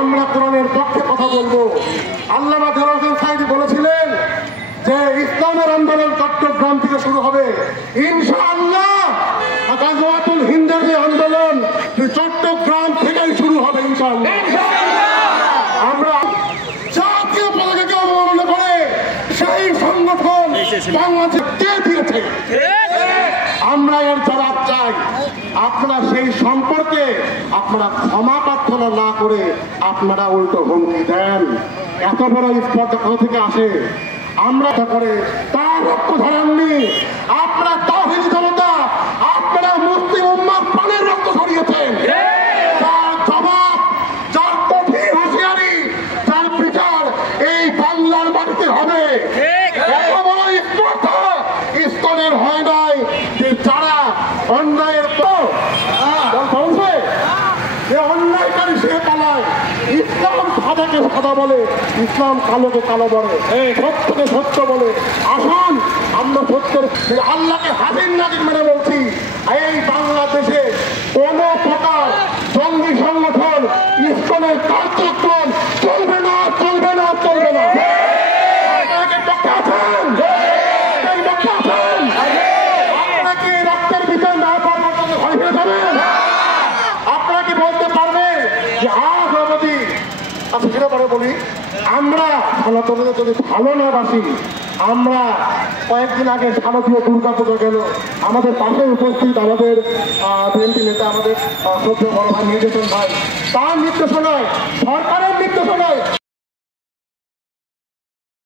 আমরা কোরআনের পক্ষে কথা বলবো। আল্লামা দেলোয়ার হোসেন সাঈদী বলেছিলেন যে ইসলামের আন্দোলন চট্টগ্রাম থেকে শুরু হবে ইনশাআল্লাহ। গাজওয়াতুল হিন্দের যে আন্দোলন চট্টগ্রাম থেকেই শুরু হবে ইনশাআল্লাহ। আমরা জাতীয় পতাকাকে অবমাননা করে সেই সংগঠন বাংলাদেশে কে দিয়েছে, আমরা এর জবাব চাই। আপনারা সেই সম্পর্কে আপনারা ক্ষমা প্রার্থনা না করে আপনারা উল্টো হুমকি দেন। এত বড় স্পর্ধা কোথা থেকে আসে? আমরা করে তার রক্ত ধরেননি আপনারা, তাওহীদি জনতা আপনারা মুসলিম উম্মার প্রাণের রক্ত ঝরিয়েছেন। তার জবাব, যার কঠিন হুঁশিয়ারি, তার বিচার এই বাংলার মাটিতে হবে। এত বড় স্পর্ধা ইসলামের হয় নাই যে যারা অন্যায়ের বলছে যে অন্যায়কারী সে পালায়, ইসলাম সাদাকে সাদা বলে, ইসলাম কালোকে কালো বলে, সত্যকে সত্য বলে। আসুন আমরা সত্যের আল্লাহকে হাজির নাজির মেনে বলছি, এই বাংলাদেশে কোন প্রকার জঙ্গি সংগঠন ইসলামের কার্যক্রম চলবে না, চলবে না, চলবে না। আপনারা কি রক্তের বিচার না পাওয়ার মতো ভয় হয়ে যাবেন? আপনারা কি বলতে পারবেন যে আজ অবধি, আচ্ছা সেটা পরে বলি, আমরা সনাতনীদের যদি ভালো না বাসি, আমরা কয়েকদিন আগে শারদীয় দুর্গা পূজা গেল, আমাদের পাশে উপস্থিত আমাদের বিএনপি নেতা, আমাদের শ্রদ্ধেয় বড় ভাই নির্দেশন ভাই, তার নির্দেশনায়, সরকারের নির্দেশনায়